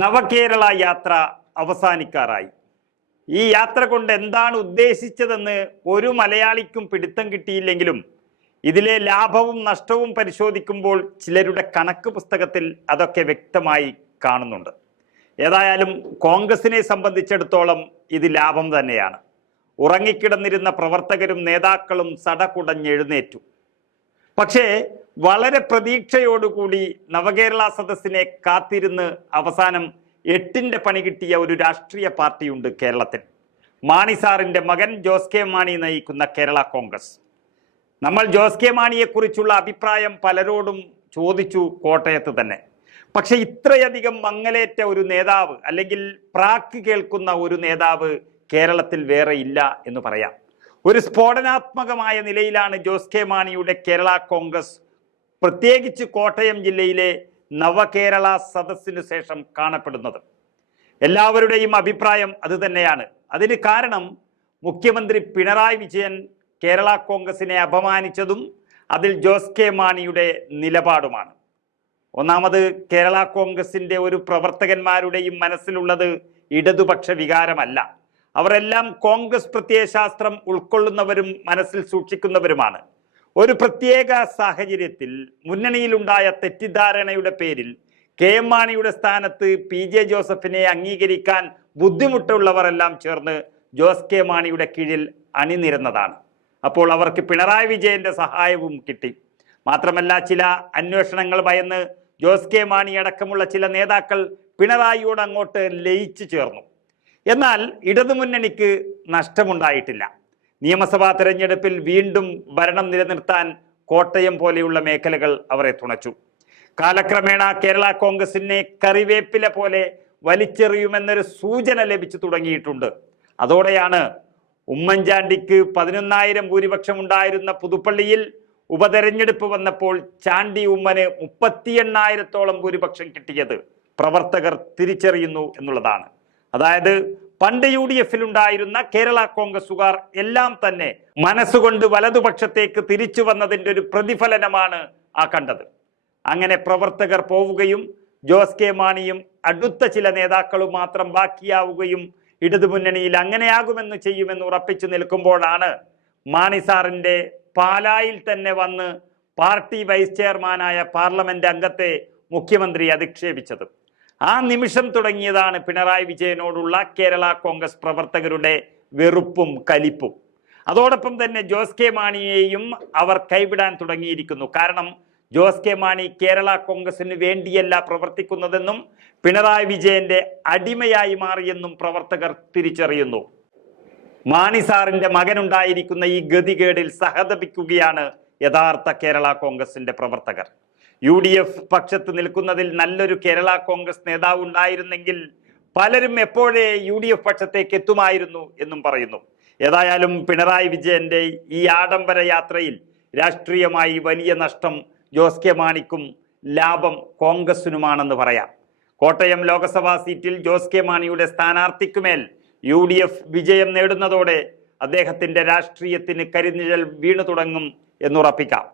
നവകേരള യാത്ര അവസാനിക്കാറായി. ഈ യാത്ര കൊണ്ട് എന്താണ് ഉദ്ദേശിച്ചതെന്ന് ഒരു മലയാളിക്കും പിടുത്തം കിട്ടിയില്ലെങ്കിലും ഇതിലെ ലാഭവും നഷ്ടവും പരിശോധിക്കുമ്പോൾ ചിലരുടെ കണക്ക് പുസ്തകത്തിൽ അതൊക്കെ വ്യക്തമായി കാണുന്നുണ്ട്. ഏതായാലും കോൺഗ്രസിനെ സംബന്ധിച്ചിടത്തോളം ഇത് ലാഭം തന്നെയാണ്. ഉറങ്ങിക്കിടന്നിരുന്ന പ്രവർത്തകരും നേതാക്കളും സടകുടഞ്ഞെഴുന്നേറ്റു. പക്ഷേ വളരെ പ്രതീക്ഷയോടുകൂടി നവകേരള സദസ്സിനെ കാത്തിരുന്ന് അവസാനം 8ന്റെ പണി കിട്ടിയ ഒരു രാഷ്ട്രീയ പാർട്ടിയുണ്ട് കേരളത്തിൽ. മാണി സാറിൻ്റെ മകൻ ജോസ് കെ മാണി നയിക്കുന്ന കേരള കോൺഗ്രസ്. നമ്മൾ ജോസ് കെ മാണിയെക്കുറിച്ചുള്ള അഭിപ്രായം പലരോടും ചോദിച്ചു, കോട്ടയത്ത് തന്നെ. പക്ഷെ ഇത്രയധികം മങ്ങലേറ്റ ഒരു നേതാവ് അല്ലെങ്കിൽ പ്രാക്ക് കേൾക്കുന്ന ഒരു നേതാവ് കേരളത്തിൽ വേറെ ഇല്ല എന്ന് പറയാം. ഒരു സ്ഫോടനാത്മകമായ നിലയിലാണ് ജോസ് കെ മാണിയുടെ കേരള കോൺഗ്രസ് പ്രത്യേകിച്ച് കോട്ടയം ജില്ലയിലെ നവകേരള സദസ്സിനു ശേഷം കാണപ്പെടുന്നത്. എല്ലാവരുടെയും അഭിപ്രായം അത് തന്നെയാണ്. അതിന് കാരണം മുഖ്യമന്ത്രി പിണറായി വിജയൻ കേരള കോൺഗ്രസിനെ അപമാനിച്ചതും അതിൽ ജോസ് കെ മാണിയുടെ നിലപാടുമാണ്. ഒന്നാമത്, കേരള കോൺഗ്രസിൻ്റെ ഒരു പ്രവർത്തകന്മാരുടെയും മനസ്സിലുള്ളത് ഇടതുപക്ഷ വികാരമല്ല. അവരെല്ലാം കോൺഗ്രസ് പ്രത്യയശാസ്ത്രം ഉൾക്കൊള്ളുന്നവരും മനസ്സിൽ സൂക്ഷിക്കുന്നവരുമാണ്. ഒരു പ്രത്യേക സാഹചര്യത്തിൽ മുന്നണിയിലുണ്ടായ തെറ്റിദ്ധാരണയുടെ പേരിൽ കെ എം മാണിയുടെ സ്ഥാനത്ത് PJ ജോസഫിനെ അംഗീകരിക്കാൻ ബുദ്ധിമുട്ടുള്ളവരെല്ലാം ചേർന്ന് ജോസ് കെ മാണിയുടെ കീഴിൽ അണിനിരന്നതാണ്. അപ്പോൾ അവർക്ക് പിണറായി വിജയന്റെ സഹായവും കിട്ടി. മാത്രമല്ല, ചില അന്വേഷണങ്ങൾ ഭയന്ന് ജോസ് കെ മാണി അടക്കമുള്ള ചില നേതാക്കൾ പിണറായിയോട് അങ്ങോട്ട് ലയിച്ചു ചേർന്നു. എന്നാൽ ഇടതുമുന്നണിക്ക് നഷ്ടമുണ്ടായിട്ടില്ല. നിയമസഭാ തെരഞ്ഞെടുപ്പിൽ വീണ്ടും ഭരണം നിലനിർത്താൻ കോട്ടയം പോലെയുള്ള മേഖലകൾ അവരെ തുണച്ചു. കാലക്രമേണ കേരള കോൺഗ്രസിനെ കറിവേപ്പില പോലെ വലിച്ചെറിയുമെന്നൊരു സൂചന ലഭിച്ചു തുടങ്ങിയിട്ടുണ്ട്. അതോടെയാണ് ഉമ്മൻചാണ്ടിക്ക് 11,000 ഭൂരിപക്ഷം ഉണ്ടായിരുന്ന പുതുപ്പള്ളിയിൽ ഉപതെരഞ്ഞെടുപ്പ് വന്നപ്പോൾ ചാണ്ടി ഉമ്മന് 38,000-ഓളം ഭൂരിപക്ഷം കിട്ടിയത് പ്രവർത്തകർ തിരിച്ചറിയുന്നു എന്നുള്ളതാണ്. അതായത് പണ്ട് UDF ഉണ്ടായിരുന്ന കേരള കോൺഗ്രസുകാർ എല്ലാം തന്നെ മനസ്സുകൊണ്ട് വലതുപക്ഷത്തേക്ക് തിരിച്ചു വന്നതിൻ്റെ ഒരു പ്രതിഫലനമാണ് ആ കണ്ടത്. അങ്ങനെ പ്രവർത്തകർ പോവുകയും ജോസ് കെ മാണിയും അടുത്ത ചില നേതാക്കളും മാത്രം ബാക്കിയാവുകയും ഇടതുമുന്നണിയിൽ അങ്ങനെയാകുമെന്ന് ചെയ്യുമെന്ന് ഉറപ്പിച്ചു നിൽക്കുമ്പോഴാണ് മാണി സാറിൻ്റെ പാലായിൽ തന്നെ വന്ന് പാർട്ടി വൈസ് ചെയർമാനായ പാർലമെന്റ് അംഗത്തെ മുഖ്യമന്ത്രി അധിക്ഷേപിച്ചത്. ആ നിമിഷം തുടങ്ങിയതാണ് പിണറായി വിജയനോടുള്ള കേരള കോൺഗ്രസ് പ്രവർത്തകരുടെ വെറുപ്പും കലിപ്പും. അതോടൊപ്പം തന്നെ ജോസ് കെ മാണിയെയും അവർ കൈവിടാൻ തുടങ്ങിയിരിക്കുന്നു. കാരണം ജോസ് കെ മാണി കേരള കോൺഗ്രസിന് വേണ്ടിയല്ല പ്രവർത്തിക്കുന്നതെന്നും പിണറായി വിജയന്റെ അടിമയായി മാറിയെന്നും പ്രവർത്തകർ തിരിച്ചറിയുന്നു. മാണി സാറിന്റെ മകനുണ്ടായിരിക്കുന്ന ഈ ഗതികേടിൽ സഹതപിക്കുകയാണ് യഥാർത്ഥ കേരള കോൺഗ്രസിന്റെ പ്രവർത്തകർ. UDF പക്ഷത്ത് നിൽക്കുന്നതിൽ നല്ലൊരു കേരള കോൺഗ്രസ് നേതാവ് ഉണ്ടായിരുന്നെങ്കിൽ പലരും എപ്പോഴേ UDF പക്ഷത്തേക്ക് എത്തുമായിരുന്നു എന്നും പറയുന്നു. ഏതായാലും പിണറായി വിജയന്റെ ഈ ആഡംബര യാത്രയിൽ രാഷ്ട്രീയമായി വലിയ നഷ്ടം ജോസ് കെ മാണിക്കും ലാഭം കോൺഗ്രസിനുമാണെന്ന് പറയാം. കോട്ടയം ലോക്സഭാ സീറ്റിൽ ജോസ് കെ മാണിയുടെ സ്ഥാനാർത്ഥിക്കുമേൽ UDF വിജയം നേടുന്നതോടെ അദ്ദേഹത്തിന്റെ രാഷ്ട്രീയത്തിന് കരിനിഴൽ വീണു തുടങ്ങും എന്നുറപ്പിക്കാം.